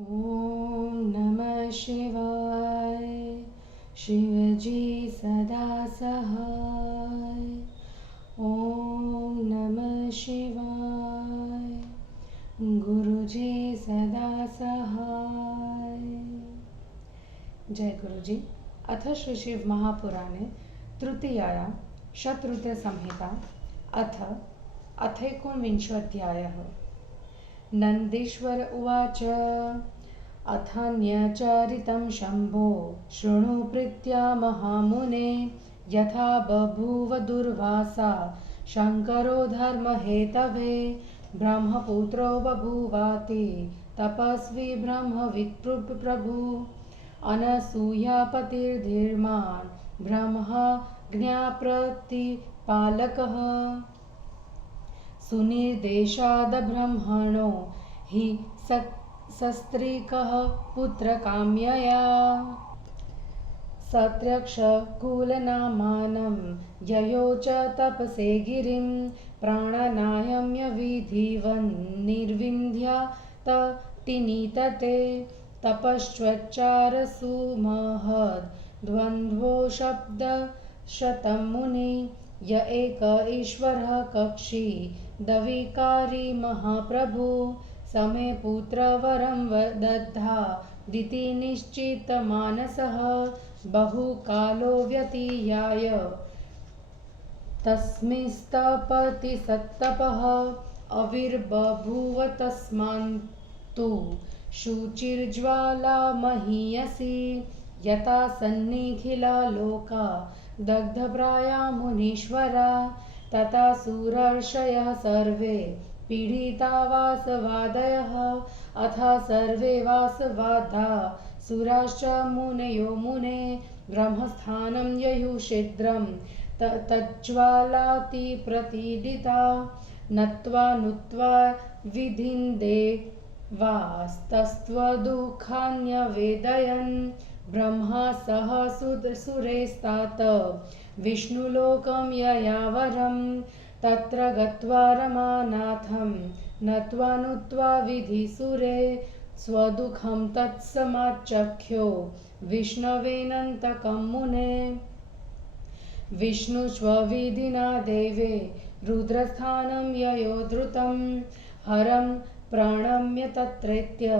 ॐ नमः शिवाय। शिवजी सदा सहाय। ॐ नमः शिवाय। गुरुजी सदा सहाय। जय गुरुजी। अथ श्री शिव महापुराणे तृतीयायां शतरुद्र संहिता अथैकोनविंशोऽध्यायः। नन्दीश्वर उवाच अथान्यचरितं शम्भो शृणु प्रीत्या महामुने यथा बभूव दुर्वासा शङ्करो धर्महेतवे ब्रह्मपुत्रो बभूवाति तपस्वी ब्रह्मवित् प्रभु अनसूयापतिर्धीर्मान् ब्रह्मज्ञप्रतिपालकः सुनिर्देशाद्ब्रह्मणो हि सस्त्रीकः पुत्रकाम्यया सत्यक्षकुलनामानं ययो च तपसे गिरिं प्राणनायम्य विधिवन् निर्विन्ध्यातटिनीतते तपश्चचारसुमहद् द्वन्द्वो शब्दशतं मुनि य एक ईश्वरः कक्षी दविकारी महाप्रभु समे पुत्रवरं दद्धा दिति निश्चितमानसः बहुकालो व्यतीयाय तस्मिंस्तपति सत्तपः अविर्बभूव तस्मान्तु शुचिर्ज्वाला महीयसी यथा सन्निखिला लोका दग्धप्राया मुनीश्वरा तथा सुरर्षयः सर्वे पीडिता वासवादयः अथ सर्वे वासवादा सुराश्च मुनयो मुने ब्रह्मस्थानं ययुः शीघ्रं तज्ज्वालातिप्रतीडिता नत्वा नुत्वा विधिन्देवास्तस्त्वदुःखान्यवेदयन् ब्रह्मा सह सुरेस्तात विष्णुलोकं ययावरं तत्र गत्वा रमानाथं नत्वा नुत्वा विधिसुरे स्वदुःखं तत्समाचख्यो विष्णवेनन्तकं मुने विष्णुष्वविधिना देवे रुद्रस्थानं ययो धृतं हरं प्रणम्य तत्रैत्य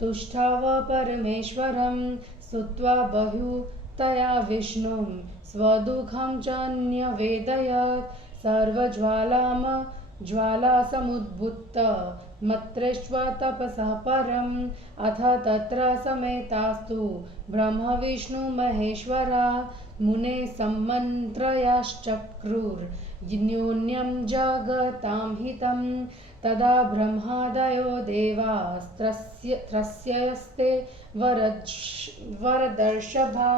तुष्टाव परमेश्वरं स्तुत्वा बहुतया विष्णुं स्वदुःखं च न्यवेदयत् सर्वज्वालासमुद्भूत मत्रेष्वतपसः परम् अथ तत्र समेतास्तु ब्रह्मविष्णुमहेश्वरा मुने सम्मन्त्रयाश्चक्रुर्न्योन्यं जगतां हितं तदा ब्रह्मादयो देवास्त्रस्यस्ते वरदर्शभा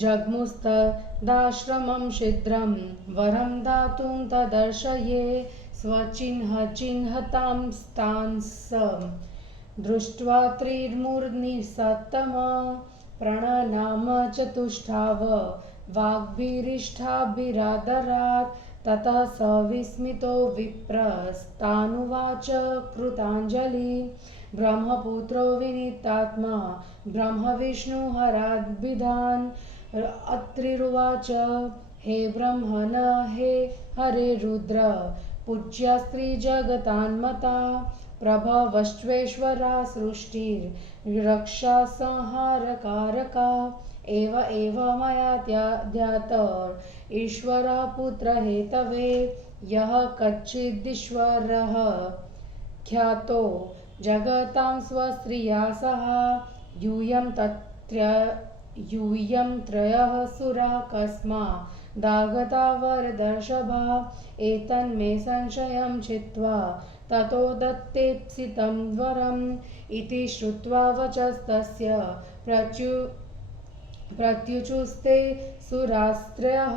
जग्मुस्तदाश्रमं शीघ्रं वरं दातुं तदर्शये स्वचिह्नतां स्तांस दृष्ट्वा त्रिमूर्निसत्तमा प्रणनाम चतुष्टाव वाग्भिरिष्टाभिरादरात् ततः स विस्मितो विप्रस्तानुवाच कृताञ्जलि ब्रह्मपुत्रो विनीतात्मा ब्रह्मविष्णुहराद्विधान् अत्रिरुवाच हे ब्रह्मण हे हरे रुद्र पूज्या स्त्रीजगतान्मता प्रभवश्चेश्वरा सृष्टिर्रक्षासंहारकारका एव मया ध्यातः ईश्वरः पुत्रहेतवे यः कच्चिदीश्वरः ख्यातो जगतां स्वस्त्रिया सह यूयं त्रयः सुराः कस्मादागता वरदर्शभा एतन्मे संशयं चित्वा ततो दत्तेप्सितं वरम् इति श्रुत्वा वचस्तस्य प्रत्युचुस्ते सुरास्त्रयः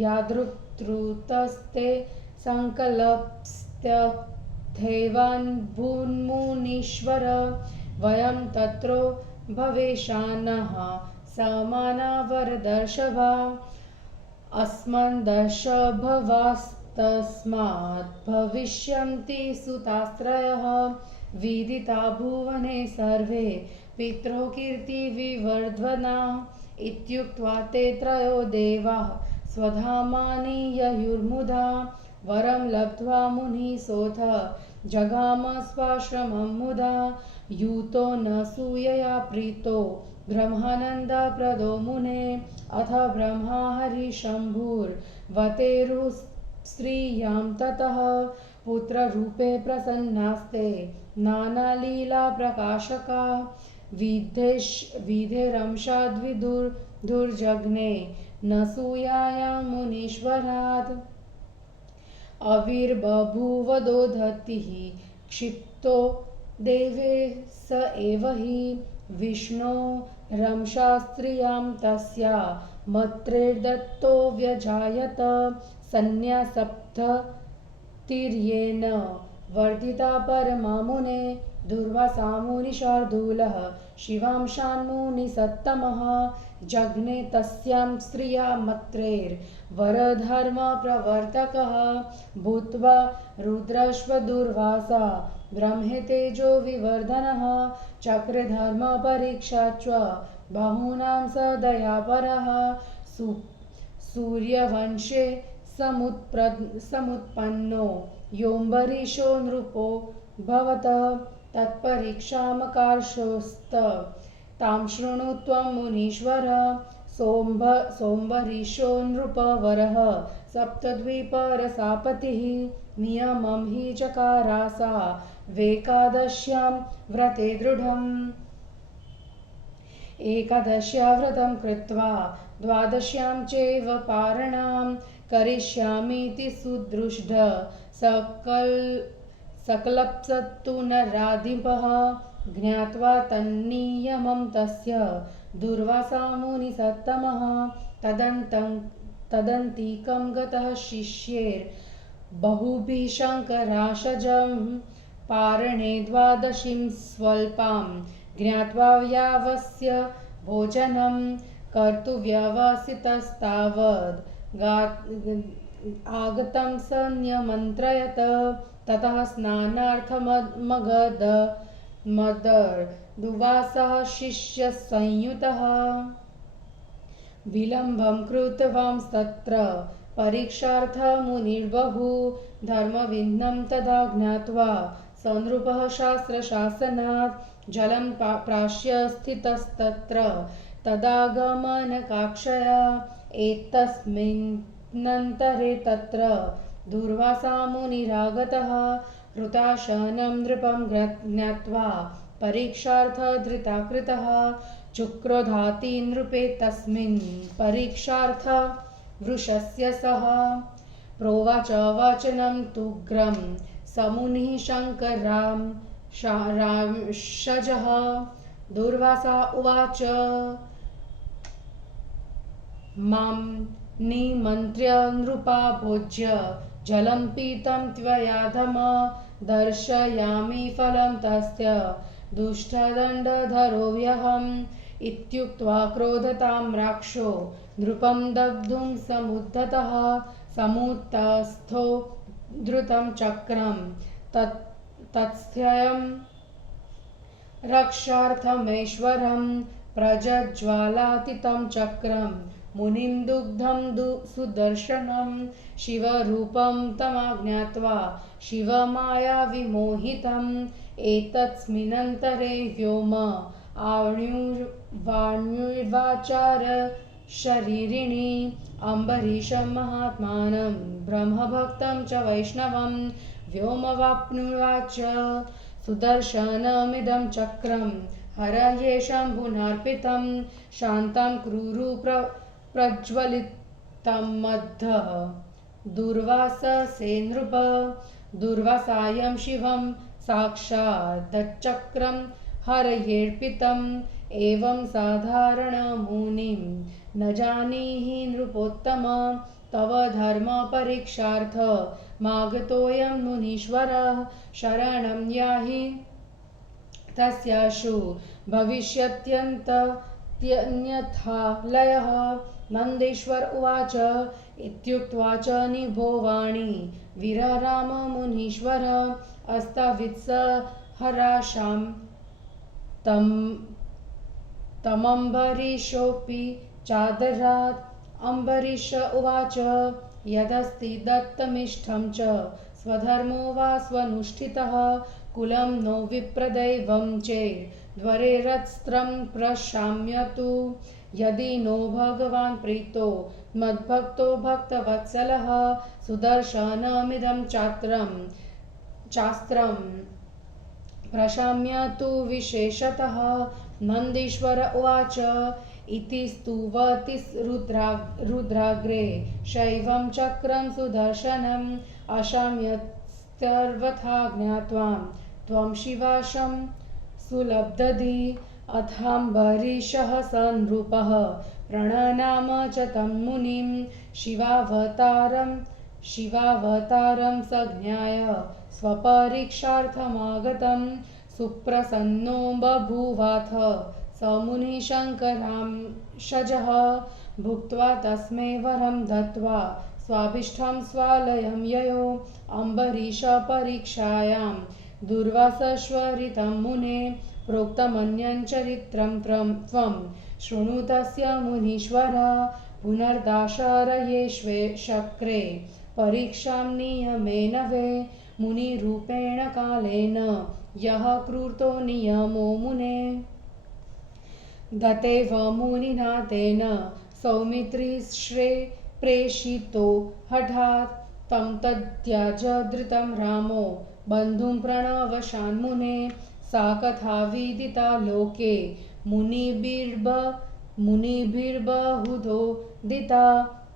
यादृक्तृतस्ते संकल्प्स्त्यथैवान् भून्मुनीश्वर वयं तत्रो भवेशानः समाना वरदर्शभा अस्मन्दर्शभवास् तस्मात् भविष्यन्ति सुतास्त्रयः विदिता भुवने सर्वे पितरो कीर्तिविवर्धना इत्युक्त्वा ते त्रयो देवाः स्वधामानि ययुर्मुदा वरं लब्ध्वा मुनिसोऽथ जगाम स्वाश्रमं मुदा यूतो न सूयया प्रीतो ब्रह्मानन्दप्रदो मुने अथ ब्रह्मा हरिशम्भुर्वतेरुस्त्रियां ततः पुत्ररूपे प्रसन्नास्ते नानालीलाप्रकाशका विधेरंशाद्विदुर्जग्ने न सूयायां मुनीश्वरात् अविर्बभूवदोधतिः क्षिप्तो देवे स एव हि विष्णो रंशास्त्रियां तस्या मत्रेर्दत्तो व्यजायत संन्यासप्ततिर्येण वर्धिता परमा मुने दुर्वासा मुनिशार्दूलः शिवांशान्मुनिसत्तमः जघ्ने तस्यां स्त्रिया मत्रेर्वरधर्मप्रवर्तकः भूत्वा रुद्रश्वदुर्वासा ब्रह्मतेजो विवर्धनः चक्रे धर्मपरीक्षा च बहूनां स दयापरः सूर्यवंशे समुत्पन्नो योऽम्बरीशो नृपो भवतः तत्परीक्षामकार्षोस्त तां शृणु त्वं मुनीश्वर सोऽम्बरीशो नृपवरः सप्तद्विपरसापतिः नियमं हि चकारासा वेकादश्यां व्रते दृढम् एकादश्या व्रतं कृत्वा द्वादश्यां चैव पारणां करिष्यामीति सुदृष्ट सकलप्सत्तु नराधिपः ज्ञात्वा तन्नियमं तस्य दुर्वासा मुनिसत्तमः तदन्तिकं गतः शिष्यैर्बहुभिः शङ्कराशजं पारणे द्वादशीं स्वल्पां ज्ञात्वा यावस्य भोजनं कर्तुव्यवसितस्तावद् आगतं स न्यमन्त्रयत ततः स्नानार्थमगदर्दुवासः शिष्यसंयुतः विलम्बं कृतवांस्तत्र परीक्षार्थमुनिर्बहु धर्मविघ्नं तदा ज्ञात्वा स नृपः शास्त्रशासनात् जलं प्राश्य स्थितस्तत्र तदागमनकाक्षया एतस्मिन्नन्तरे तत्र दुर्वासा मुनिरागतः हृताशनं नृपं ज्ञात्वा परीक्षार्थधृताकृतः चुक्रोधाति नृपे तस्मिन् परीक्षार्थ वृषस्य सः प्रोवाच वचनं तुग्रं समुनिः शङ्करांशजः दुर्वासा उवाच मां निमन्त्र्य नृपा भोज्य जलं पीतं त्वयाधम दर्शयामि फलं तस्य दुष्टदण्डधरोऽहम् इत्युक्त्वा क्रोधतां राक्षो नृपं दग्धुं समुद्धतः समुत्थस्थो धृतं चक्रं तत्स्थयं रक्षार्थमेश्वरं प्रज्ज्वालातीतं चक्रं मुनिं दुग्धं सुदर्शनं शिवरूपं तमाज्ञात्वा शिवमायाविमोहितम् एतस्मिन्नन्तरे व्योम वाण्युर्वाचार शरीरिणी अम्बरीशं महात्मानं ब्रह्मभक्तं च वैष्णवं व्योमवाप्नुवाच सुदर्शनमिदं चक्रं हरये शम्भुनार्पितं शान्तं क्रूरु प्रज्वलितं मद्धः दुर्वाससे नृप दुर्वासायं शिवं साक्षादच्चक्रं हरयेऽर्पितम् एवं साधारणमुनिं न जानीहि नृपोत्तम तव धर्मपरीक्षार्थ मागतोऽयं मुनीश्वरः शरणं याहि तस्याशु भविष्यत्यन्यथा लयः नन्दीश्वर उवाच इत्युक्त्वा च निभोवाणी वीरराममुनीश्वर अस्तावित्सहर्षां तमम्बरीशोऽपि चादरात्। अम्बरीश उवाच यदस्ति दत्तमिष्ठं च स्वधर्मो वा स्वनुष्ठितः कुलं नो विप्रदैवं चेद्वरेरस्त्रं प्रशाम्यतु। यदि नो भगवान् प्रीतो मद्भक्तो भक्तवत्सलः सुदर्शनमिदं चास्त्रं प्रशाम्यतु विशेषतः। नन्दीश्वर उवाच इति स्तुवति रुद्राग्रे शैवं चक्रं सुदर्शनम् अशाम्यत्यर्वथा ज्ञात्वा त्वं शिवाशं सुलब्धधि। अथाम्बरीशः स नृपः प्रणनाम च तं मुनिं शिवावतारं सज्ञाय स्वपरीक्षार्थमागतं। सुप्रसन्नो बभूवाथ स मुनिशङ्करांशजः भुक्त्वा तस्मै वरं दत्त्वा स्वाभीष्टं स्वालयं ययो। अम्बरीशपरीक्षायां दुर्वासश्वरितं मुने प्रोक्तमन्यं चरित्रं त्वं शृणु तस्य मुनीश्वर। पुनर्दाशरये शक्रे परीक्षां नियमेन वे मुनिरूपेण कालेन यः कृतो नियमो मुने। दत्तेव मुनिना तेन सौमित्रिश्रे प्रेषितो हठात् तं तद्याज धृतं रामो बन्धुं प्रणवशान्मुने। सा कथा विदिता लोके मुनिभिर्बहुधोदिता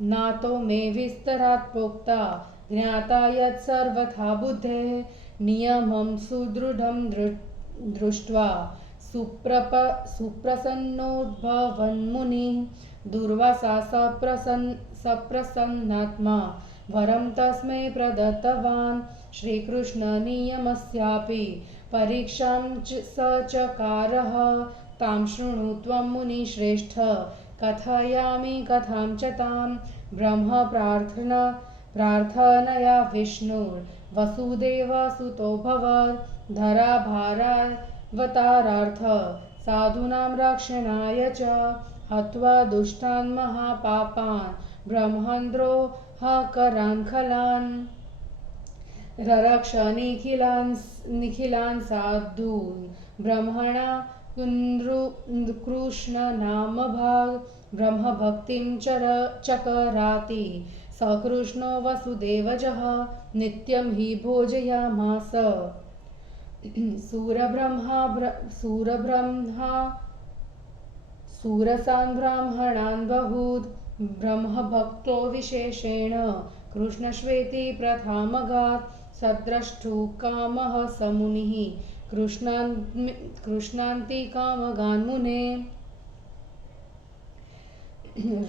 नातो मे विस्तरात् प्रोक्ता ज्ञाता यत्सर्वथा बुद्धेः। नियमं सुदृढं दृष्ट्वा सुप्रसन्नोद्भवन्मुनिः दुर्वासा सप्रसन्नात्मा वरं तस्मै प्रदत्तवान्। श्रीकृष्णनियमस्यापि परीक्षां स चकारः तां शृणु त्वं मुनिश्रेष्ठ कथयामि कथां च तां। ब्रह्म प्रार्थनया विष्णुर्वसुदेवसुतोऽभवत् धराभारावतारार्थ साधूनां रक्षणाय च हत्वा दुष्टान् महापापान् ब्रह्मन्द्रोहकरान् खलान्। ररक्ष निखिलान् साधून् ब्रह्मणा कृष्णनामभाग ब्रह्मभक्तिं चकराति स कृष्णो वसुदेवजः। नित्यं हि भोजयामास सूरसान् ब्राह्मणान् बहून् ब्रह्मभक्तो विशेषेण कृष्णश्वेति प्रथामगात्। सद्रष्टुकामः स मुनिः कृष्णान्तिकामगान् मुने।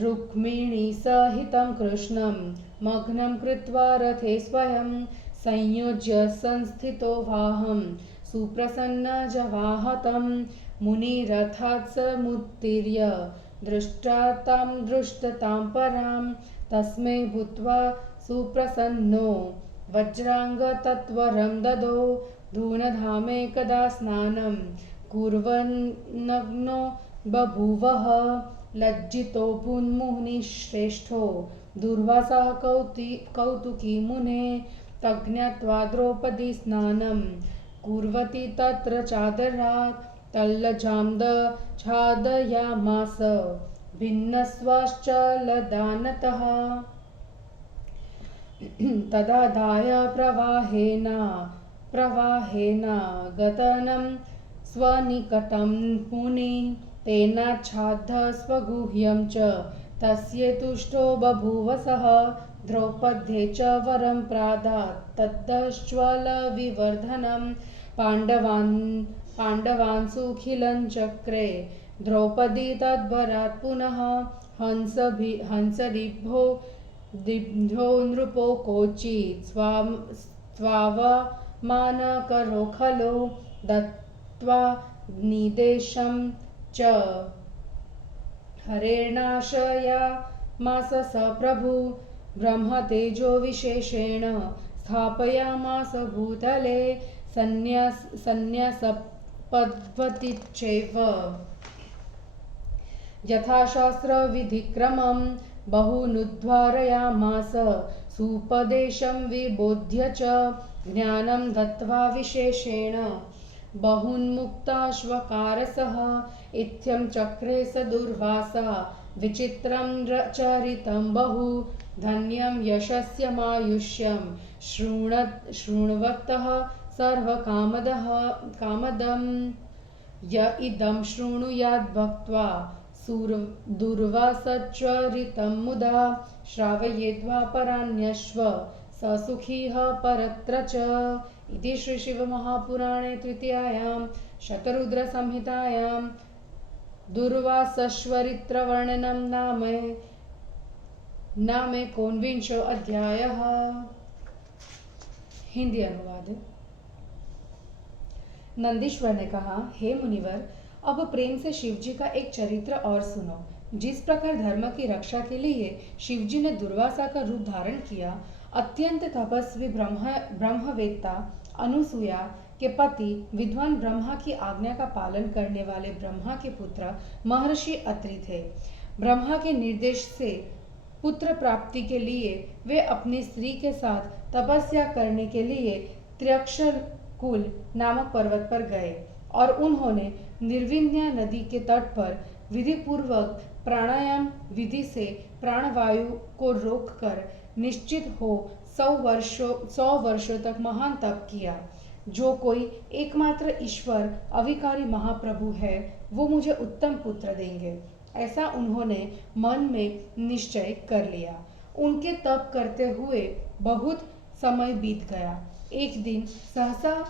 रुक्मिणीसहितं कृष्णं मग्नं कृत्वा रथे स्वयं संयोज्य संस्थितो वाहं सुप्रसन्नजवाहतं। मुनिरथात् समुत्तीर्य दृष्टतां परां तस्मै भूत्वा सुप्रसन्नो वज्राङ्गतत्वरं ददौ। धूनधामेकदा स्नानं कुर्वन्नग्नो बभूवः लज्जितोऽभून्मुनिश्रेष्ठो दुर्वासः कौतुकी मुने। तज्ञात्वा द्रौपदी स्नानं कुर्वती तत्र चादरात् तल्लज्जां छादयामास भिन्नस्वाश्चलदानतः। तदादाय प्रवाहेन गतनं स्वनिकटं मुनिः तेनाच्छाद्य स्वगुह्यं च तस्य तुष्टो बभूव सः। द्रौपद्यै च वरं प्रादात् तद्दश्च्वलविवर्धनं पाण्डवान् सुखिलं चक्रे द्रौपदी तद्वरात् पुनः। हंसदिभ्यो नृपो क्वचित् स्वावमानकरो खलो दत्त्वा निदेशं च हरेर्नाशयामास स प्रभु ब्रह्म तेजो विशेषेण स्थापयामास भूतले संन्यासपद्धतिश्चैव यथाशास्त्रविधिक्रमं बहुनुद्धारयामास सुपदेशं विबोध्य च ज्ञानं दत्त्वा विशेषेण बहुन्मुक्ताश्वकारसः इत्थं चक्रे स दुर्वासा विचित्रं चरितं बहु धन्यं यशस्यमायुष्यं शृण्वतः सर्वकामदं य इदं शृणुयाद्भक्त्वा दुर्वासचरितं मुदा श्रावयेद्वा परान्यश्व स सुखीः परत्र च। इति श्री शिवमहापुराणे तृतीयायां शतरुद्रसंहितायां दुर्वासश्वरित्रवर्णनं नाम 19 अध्यायः। हिंदी अनुवाद। नंदीश्वर ने कहा, हे मुनिवर, अब प्रेम से शिवजी का एक चरित्र और सुनो। जिस प्रकार धर्म की रक्षा के लिए शिवजी ने दुर्वासा का रूप धारण किया, अत्यंत तपस्वी ब्रह्मवेत्ता अनुसुया के पति विद्वान ब्रह्मा की आज्ञा का पालन करने वाले ब्रह्मा के पुत्र महर्षि अत्रि थे। ब्रह्मा के निर्देश से पुत्र प्राप्ति के लिए वे अपनी स्त्री के साथ तपस्या करने के लिए त्र्यक्षकुल नामक पर्वत पर गए और उन्होंने निर्विन्या नदी के तट पर विधि पूर्वक प्राणायाम विधि से प्राणवायु को रोककर निश्चित हो 100 वर्षों तक महान तप किया। जो कोई एकमात्र ईश्वर अविकारी महाप्रभु है, वो मुझे उत्तम पुत्र देंगे, ऐसा उन्होंने मन में निश्चय कर लिया। उनके तप करते हुए बहुत समय बीत गया। एक दिन सहसा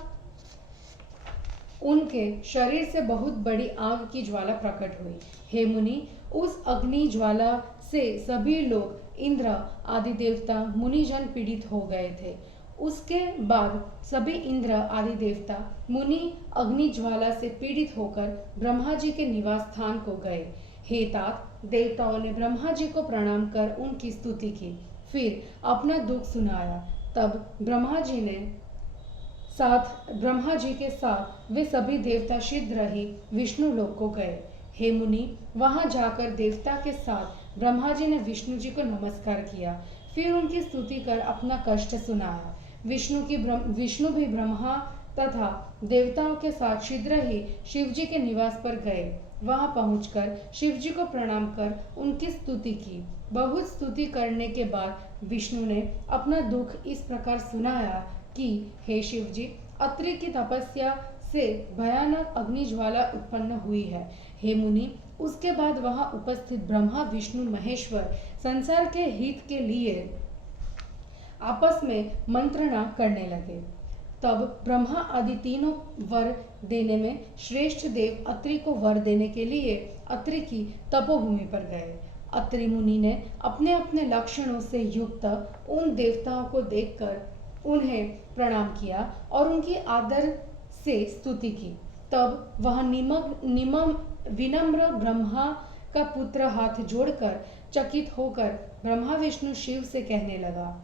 उनके शरीर से बहुत बड़ी आग की ज्वाला प्रकट हुई। हे मुनि, उस अग्नि ज्वाला से सभी लोग, इंद्र आदि देवता, मुनिजन पीड़ित हो गए थे। उसके बाद सभी इंद्र आदि देवता मुनि अग्नि ज्वाला से पीड़ित होकर ब्रह्मा जी के निवास स्थान को गए। हे तात, देवताओं ने ब्रह्मा जी को प्रणाम कर उनकी स्तुति की, फिर अपना दुख सुनाया। तब ब्रह्मा जी के साथ वे सभी देवता शीघ्र ही विष्णु लोक को गए। हे मुनि, वहां जाकर देवता के साथ ब्रह्मा जी ने विष्णु जी को नमस्कार किया, फिर उनकी स्तुति कर अपना कष्ट सुनाया। विष्णु भी ब्रह्मा तथा देवताओं के साथ शीघ्र ही शिव जी के निवास पर गए। वहां पहुंचकर शिव जी को प्रणाम कर उनकी स्तुति की। बहुत स्तुति करने के बाद विष्णु ने अपना दुख इस प्रकार सुनाया कि हे शिव जी, अत्रि की तपस्या से भयानक अग्निज्वाला उत्पन्न हुई है। हे मुनि, उसके बाद वहां उपस्थित ब्रह्मा विष्णु महेश्वर संसार के हित के लिए आपस में मंत्रणा करने लगे। तब ब्रह्मा आदि तीनों वर देने में श्रेष्ठ देव अत्रि को वर देने के लिए अत्रि की तपोभूमि पर गए। अत्रि मुनि ने अपने अपने लक्षणों से युक्त उन देवताओं को देखकर उन्हें प्रणाम किया और उनकी आदर से स्तुति की। तब वह विनम्र ब्रह्मा का पुत्र हाथ जोड़कर चकित होकर ब्रह्मा विष्णु शिव से कहने लगा।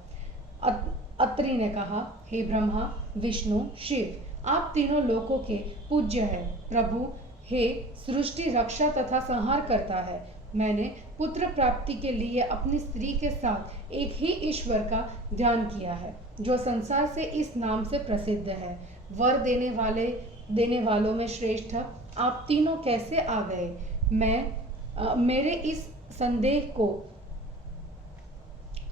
अत्रि ने कहा, हे ब्रह्मा विष्णु शिव, आप तीनों लोकों के पूज्य हैं। प्रभु, हे सृष्टि रक्षा तथा संहार करता है, मैंने पुत्र प्राप्ति के लिए अपनी स्त्री के साथ एक ही ईश्वर का ध्यान किया है, जो संसार से इस नाम से प्रसिद्ध है। वर देने वालों में श्रेष्ठ आप तीनों कैसे आ गए? मेरे इस संदेह को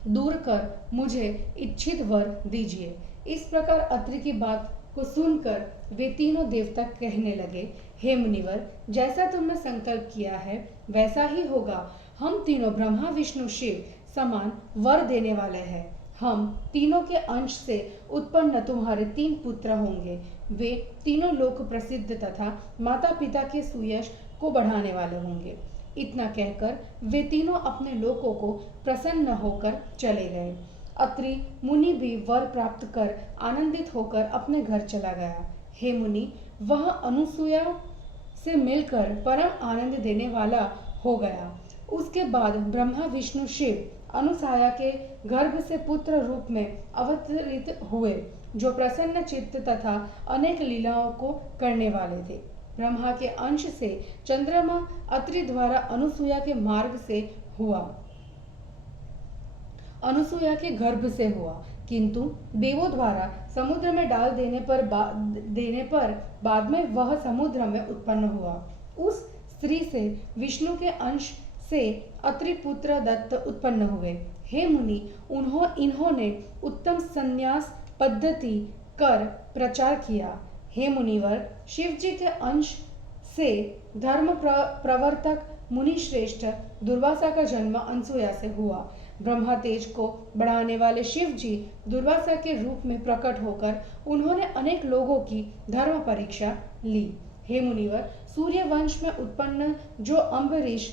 दूर कर मुझे इच्छित वर दीजिए। इस प्रकार अत्रि की बात को सुनकर वे तीनों देवता कहने लगे, हे मुनिवर, जैसा तुमने संकल्प किया है वैसा ही होगा। हम तीनों ब्रह्मा विष्णु शिव समान वर देने वाले हैं। हम तीनों के अंश से उत्पन्न तुम्हारे 3 पुत्र होंगे। वे तीनों लोक प्रसिद्ध तथा माता पिता के सुयश को बढ़ाने वाले होंगे। इतना कहकर वे तीनों अपने लोकों को प्रसन्न होकर चले गए। अत्रि मुनि भी वर प्राप्त कर आनंदित होकर अपने घर चला गया। हे मुनि, वह अनुसुया से मिलकर परम आनंद देने वाला हो गया। उसके बाद ब्रह्मा विष्णु शिव अनुसाया के गर्भ से पुत्र रूप में अवतरित हुए, जो प्रसन्न चित्त तथा अनेक लीलाओं को करने वाले थे। ब्रह्मा के अंश से चंद्रमा अत्रि द्वारा अनुसूया के मार्ग से हुआ, अनुसूया के गर्भ से हुआ, किंतु देवों द्वारा समुद्र में डाल देने पर बाद में वह समुद्र में उत्पन्न हुआ। उस स्त्री से विष्णु के अंश से अत्रि पुत्र दत्त उत्पन्न हुए। हे मुनि, इन्होंने उत्तम संन्यास पद्धति कर प्रचार किया। हे मुनिवर, शिव जी के अंश से धर्म प्रवर्तक मुनि श्रेष्ठ दुर्वासा का जन्म अनसुया से हुआ। ब्रह्मा तेज को बढ़ाने वाले शिव जी दुर्वासा के रूप में प्रकट होकर उन्होंने अनेक लोगों की धर्म परीक्षा ली। हे मुनिवर, सूर्य वंश में उत्पन्न जो अम्बरीश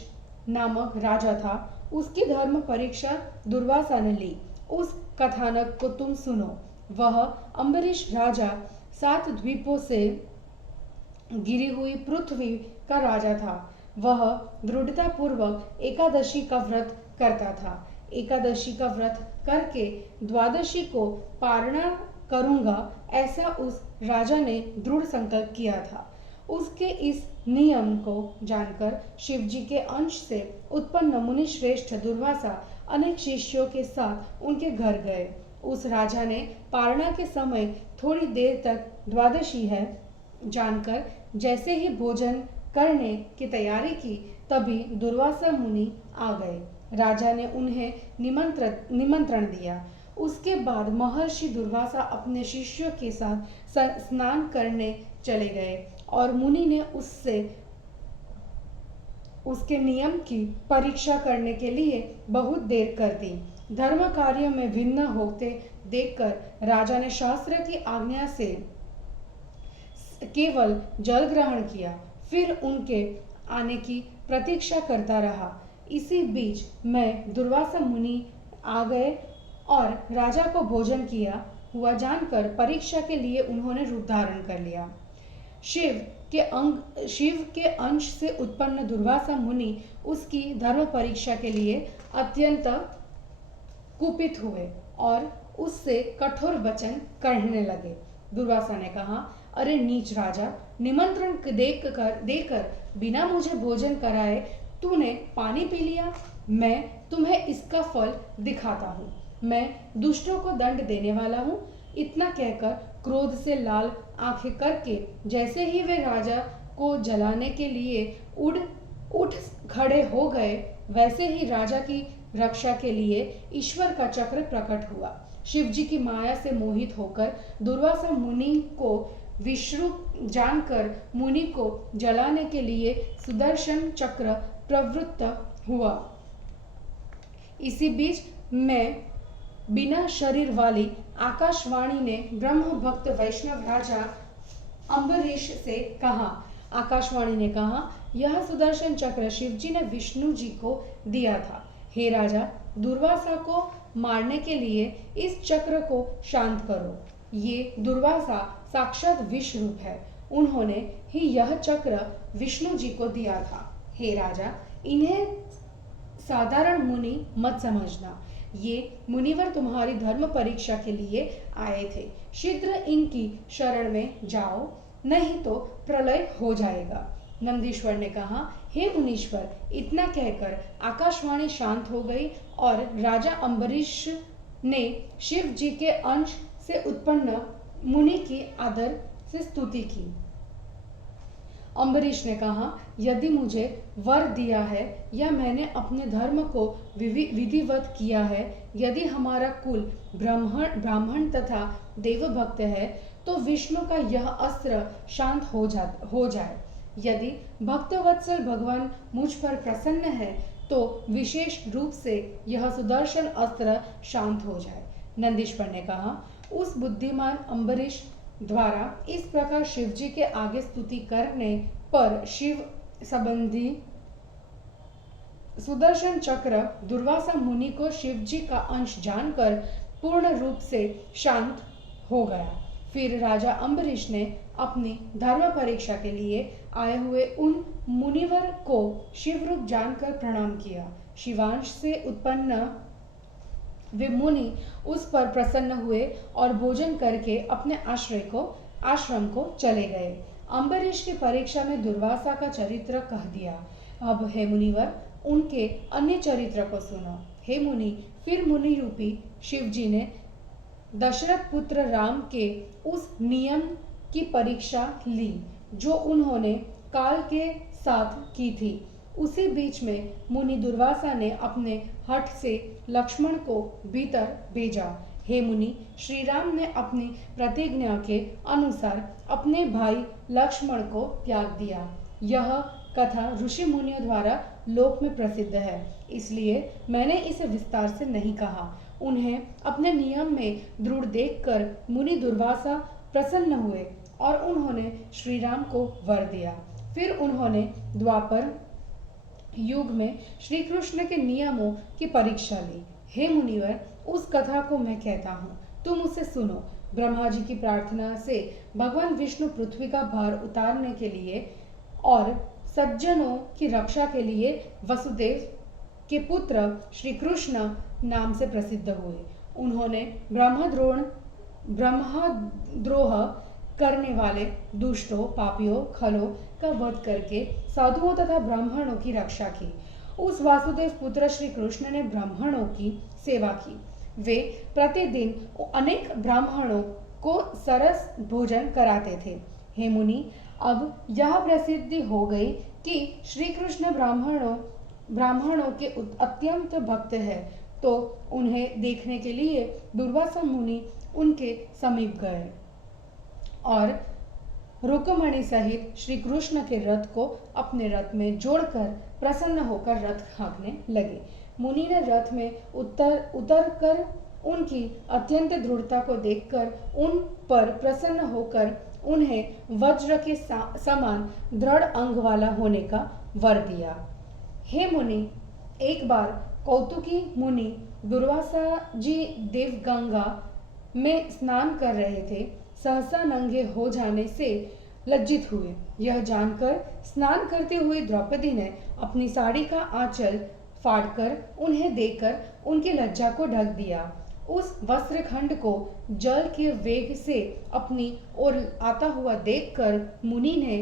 नामक राजा था, उसकी धर्म परीक्षा दुर्वासा ने ली। उस कथानक को तुम सुनो। वह अम्बरीश राजा 7 द्वीपों से गिरी हुई पृथ्वी का राजा था। वह दृढ़ता पूर्वक एकादशी का व्रत करता था। एकादशी का व्रत करके द्वादशी को पारणा करूंगा, ऐसा उस राजा ने दृढ़ संकल्प किया था। उसके इस नियम को जानकर शिव जी के अंश से उत्पन्न मुनि श्रेष्ठ दुर्वासा अनेक शिष्यों के साथ उनके घर गए। उस राजा ने पारणा के समय थोड़ी देर तक द्वादशी है जानकर जैसे ही भोजन करने की तैयारी की, तभी दुर्वासा मुनि आ गए। राजा ने उन्हें निमंत्रण दिया। उसके बाद महर्षि दुर्वासा अपने शिष्यों के साथ स्नान करने चले गए और मुनि ने उसके नियम की परीक्षा करने के लिए बहुत देर कर दी। धर्म कार्य में भिन्न होते देखकर राजा ने शास्त्र की आज्ञा से केवल जल ग्रहण किया, फिर उनके आने की प्रतीक्षा करता रहा। इसी बीच में दुर्वासा मुनि आ गए और राजा को भोजन किया हुआ जानकर परीक्षा के लिए उन्होंने रूप धारण कर लिया। शिव के अंश से उत्पन्न दुर्वासा मुनि उसकी धर्म परीक्षा के लिए अत्यंत कुपित हुए और उससे कठोर वचन कहने लगे। दुर्वासा ने कहा, अरे नीच राजा, निमंत्रण देकर बिना मुझे भोजन कराए तूने पानी पी लिया। मैं तुम्हें इसका फल दिखाता हूँ। मैं दुष्टों को दंड देने वाला हूँ। इतना कहकर क्रोध से लाल आंखें करके जैसे ही वे राजा को जलाने के लिए उठ खड़े हो गए, वैसे ही राजा की रक्षा के लिए ईश्वर का चक्र प्रकट हुआ। शिव जी की माया से मोहित होकर दुर्वासा मुनि को विष्णु जानकर मुनि को जलाने के लिए सुदर्शन चक्र प्रवृत्त हुआ। इसी बीच में बिना शरीर वाली आकाशवाणी ने ब्रह्म भक्त वैष्णव राजा अम्बरीश से कहा। आकाशवाणी ने कहा, यह सुदर्शन चक्र शिव जी ने विष्णु जी को दिया था। हे राजा, दुर्वासा को मारने के लिए इस चक्र को शांत करो। ये दुर्वासा साक्षात विष रूप है। उन्होंने ही यह चक्र विष्णु जी को दिया था। हे राजा, इन्हें साधारण मुनि मत समझना। ये मुनिवर तुम्हारी धर्म परीक्षा के लिए आए थे। शीघ्र इनकी शरण में जाओ, नहीं तो प्रलय हो जाएगा। नंदीश्वर ने कहा, हे मुनीश्वर, इतना कहकर आकाशवाणी शांत हो गई और राजा अम्बरीश ने शिव जी के अंश से उत्पन्न मुनि की आदर से स्तुति की। अम्बरीश ने कहा, यदि मुझे वर दिया है या मैंने अपने धर्म को विधिवत किया है, यदि हमारा कुल ब्राह्मण तथा देवभक्त है, तो विष्णु का यह अस्त्र शांत हो जाए। यदि भक्तवत्सल भगवान मुझ पर प्रसन्न है, तो विशेष रूप से यह सुदर्शन अस्त्र शांत हो जाए। नंदीश्वर ने कहा, उस बुद्धिमान अम्बरीश द्वारा इस प्रकार शिव जी के आगे स्तुति करने पर शिव संबंधी सुदर्शन चक्र दुर्वासा मुनि को शिव जी का अंश जानकर पूर्ण रूप से शांत हो गया। फिर राजा अम्बरीश ने अपनी धर्म परीक्षा के लिए आए हुए उन मुनिवर को शिवरूप जानकर प्रणाम किया। शिवांश से उत्पन्न वे मुनि उस पर प्रसन्न हुए और भोजन करके अपने आश्रम को चले गए। अम्बरीश की परीक्षा में दुर्वासा का चरित्र कह दिया। अब हे मुनिवर, उनके अन्य चरित्र को सुनो। हे मुनि, फिर मुनि रूपी शिवजी ने दशरथ पुत्र राम के उस नियम की परीक्षा ली जो उन्होंने काल के साथ की थी। उसी बीच में मुनि दुर्वासा ने अपने हठ से लक्ष्मण को भीतर भेजा। हे मुनि, श्री राम ने अपनी प्रतिज्ञा के अनुसार अपने भाई लक्ष्मण को त्याग दिया। यह कथा ऋषि मुनियों द्वारा लोक में प्रसिद्ध है, इसलिए मैंने इसे विस्तार से नहीं कहा। उन्हें अपने नियम में दृढ़ देखकर मुनि दुर्वासा प्रसन्न हुए और उन्होंने श्री राम को वर दिया। फिर उन्होंने द्वापर युग में श्री कृष्ण के नियमों की परीक्षा ली। हे मुनिवर, उस कथा को मैं कहता हूँ, तुम उसे सुनो। ब्रह्मा जी की प्रार्थना से भगवान विष्णु पृथ्वी का भार उतारने के लिए और सज्जनों की रक्षा के लिए वसुदेव के पुत्र श्री कृष्ण नाम से प्रसिद्ध हुए। उन्होंने ब्रह्मद्रोह करने वाले दुष्टों, पापियों, खलों का वध करके साधुओं तथा ब्राह्मणों की रक्षा की। उस वासुदेव पुत्र श्री कृष्ण ने ब्राह्मणों की सेवा की। वे प्रतिदिन अनेक ब्राह्मणों को सरस भोजन कराते थे। हे मुनि, अब यह प्रसिद्धि हो गई कि श्री कृष्ण ब्राह्मणों के अत्यंत भक्त है, तो उन्हें देखने के लिए दुर्वासा मुनि उनके समीप गए और रुक्मणी सहित श्री कृष्ण के रथ को अपने रथ में जोड़कर प्रसन्न होकर रथ हाँकने लगे। मुनि ने रथ में उतर कर उनकी अत्यंत दृढ़ता को देखकर उन पर प्रसन्न होकर उन्हें वज्र के समान दृढ़ अंग वाला होने का वर दिया। हे मुनि, एक बार कौतुकी मुनि दुर्वासा जी देवगंगा में स्नान कर रहे थे। सहसा नंगे हो जाने से लज्जित हुए। यह जानकर स्नान करते हुए द्रौपदी ने अपनी साड़ी का आंचल फाड़कर उन्हें देकर उनकी लज्जा को ढक दिया। उस वस्त्र खंड को जल के वेग से अपनी ओर आता हुआ देखकर मुनि ने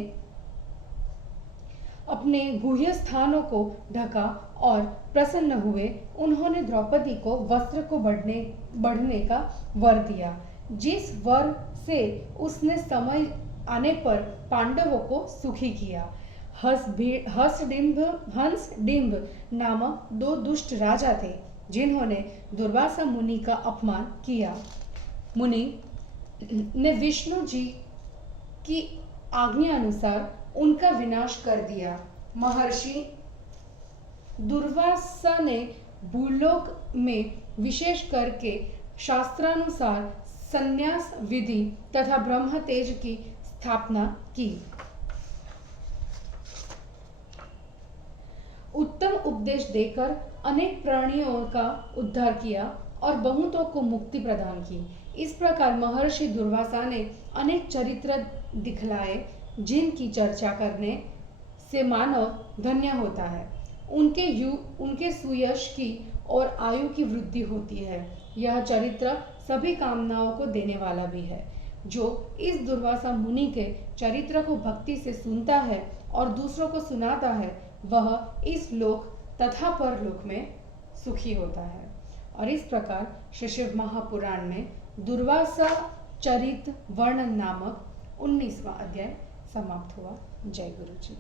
अपने गुह्य स्थानों को ढका और प्रसन्न हुए। उन्होंने द्रौपदी को वस्त्र को बढ़ने का वर दिया, जिस वर से उसने समय आने पर पांडवों को सुखी किया। हंसडिंभ नामक 2 दुष्ट राजा थे, जिन्होंने दुर्वासा मुनि का अपमान किया। मुनि ने विष्णु जी की आज्ञा अनुसार उनका विनाश कर दिया। महर्षि दुर्वासा ने भूलोक में विशेष करके शास्त्रानुसार संन्यास विधि तथा ब्रह्म तेज की स्थापना की। उत्तम उपदेश देकर अनेक प्राणियों का उद्धार किया और बहुतों को मुक्ति प्रदान की। इस प्रकार महर्षि दुर्वासा ने अनेक चरित्र दिखलाए, जिनकी चर्चा करने से मानव धन्य होता है। उनके सुयश की और आयु की वृद्धि होती है। यह चरित्र सभी कामनाओं को देने वाला भी है। जो इस दुर्वासा मुनि के चरित्र को भक्ति से सुनता है और दूसरों को सुनाता है, वह इस लोक तथा परलोक में सुखी होता है। और इस प्रकार श्री शिव महापुराण में दुर्वासा चरित वर्णन नामक 19वां अध्याय समाप्त हुआ। जय गुरु जी।